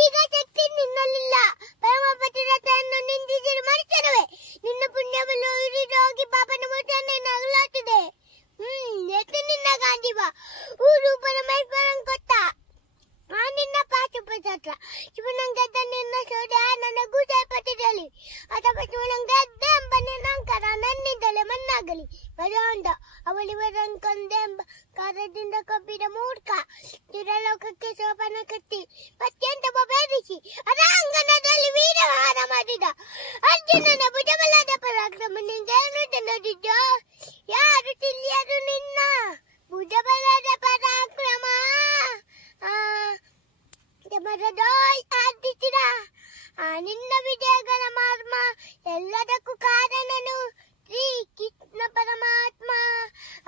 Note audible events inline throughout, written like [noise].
ಈಗ ಶಕ್ತಿ ನಿನ್ನಲ್ಲಿಲ್ಲ ಪರಮ ಪತಿರಥನ್ನು ನಿಂದಿಸಿರು ಮರಿತನವೆ ನಿನ್ನ ಪುಣ್ಯವನ್ನು ಹಿಡಿದೋಗಿ ಪಾಪನ ಮೂರ್ತಿಯನ್ನು ನಗಲಾಗ್ತದೆ ಹ್ಮ್ ಎತ್ತು ನಿನ್ನ ಗಾಂಧಿವ ಊರು ಪರಮೇಶ್ವರ ಗೊತ್ತ ಆ ನಿನ್ನ ಪಾಶುಪತ್ರ ಶಿವನಂಗದ್ದ ನಿನ್ನ ಸೋದೆ ನನಗೂ ಜಯಪಟ್ಟಿದ್ದಲ್ಲಿ ಅದಕ್ಕೆ ಶಿವನಂಗದ್ದ ಆಗಲಿ ಪರಾಂಡ ಅವಳಿವರನ್ನು ಕೊಂದೆ ಎಂಬ ಕಾರದಿಂದ ಕಬ್ಬಿದ ಮೂರ್ಖ ತಿರಲೋಕಕ್ಕೆ ಶೋಪನ ಕಟ್ಟಿ ಅತ್ಯಂತ ಬೇದಿಸಿ ಅರಾಂಗಣದಲ್ಲಿ ವೀರವಹಾರ ಮಾಡಿದ ಅರ್ಜುನನ ಭುಜಬಲದ ಪರಾಕ್ರಮ ನಿಂಗೇನು ತಿನ್ನೋದಿದ್ದ ಯಾರು ತಿಳಿಯದು ನಿನ್ನ ಭುಜಬಲದ ಪರಾಕ್ರಮ ಆದಿತ್ತಿರ ಆ ನಿನ್ನ ವಿಜಯಗಳ ಮಾರ್ಮ ಎಲ್ಲದಕ್ಕೂ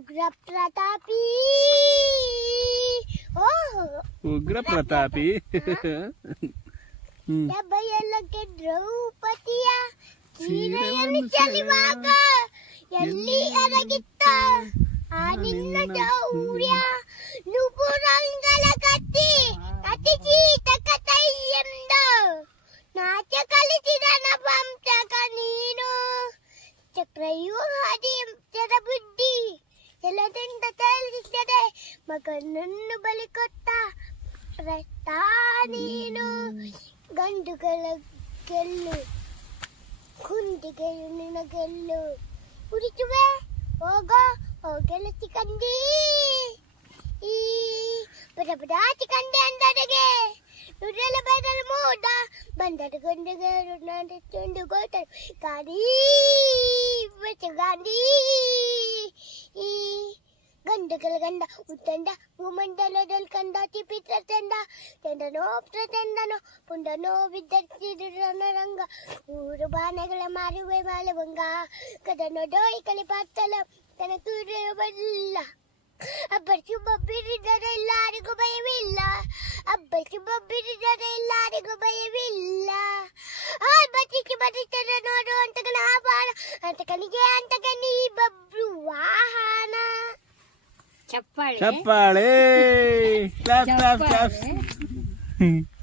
ಎಲ್ಲಿ ಅರಗಿತ್ತ ಉಗ್ರ ಪ್ರತಾಪಿ ಭಯ ದ್ರೌಪದಿಯಲ್ಲಿ Aladdin datang di sana. Maka nenu balik kota. Pertani nu gandu kala gelu. Kundi gelu nina gelu. Uri cuba. Oga, oga lagi kandi. I, pada pada cikandi anda lagi. Nudra lebay muda. Bandar gundu gelu nanti cundu kota. Kari, bercandi. Ii. ಗುಂಡಗಳ ಗಂಡ ಉತ್ತಂಡ ಭೂಮಂಡಲದಲ್ಲಿ ಕಂದ ತಿಪಿತ್ರ ತಂಡ ತಂಡನೋ ತಂಡನೋ ಪುಂಡನೋ ವಿದ್ಯಾರ್ಥಿ ರಂಗ ಊರು ಬಾನಗಳ ಮಾರುವೆ ಮಾಲವಂಗ ಕದನೋ ಡೋಯಿ ಕಲಿ ಪಾತ್ತಲ ತನ ತೂರಿಲ್ಲ ಅಬ್ಬರ್ ಚುಬ್ಬ ಬಿರಿದರ ಎಲ್ಲಾರಿಗೂ ಭಯವಿಲ್ಲ ಅಬ್ಬರ್ ಚುಬ್ಬ ಬಿರಿದರ ಎಲ್ಲಾರಿಗೂ ಭಯವಿಲ್ಲ ಹಾಯ್ ಬಚ್ಚಿಕ್ಕಿ ಬರುತ್ತಾರೆ ನೋಡು ಅಂತ ಕಣ ಆಭಾರ ಅಂತ ಕಣಿಗೆ ಅಂತ ಕಣಿ ಬಬ್ರು ವಾಹನ chapale. Chapale. Clap, clap, clap. [laughs]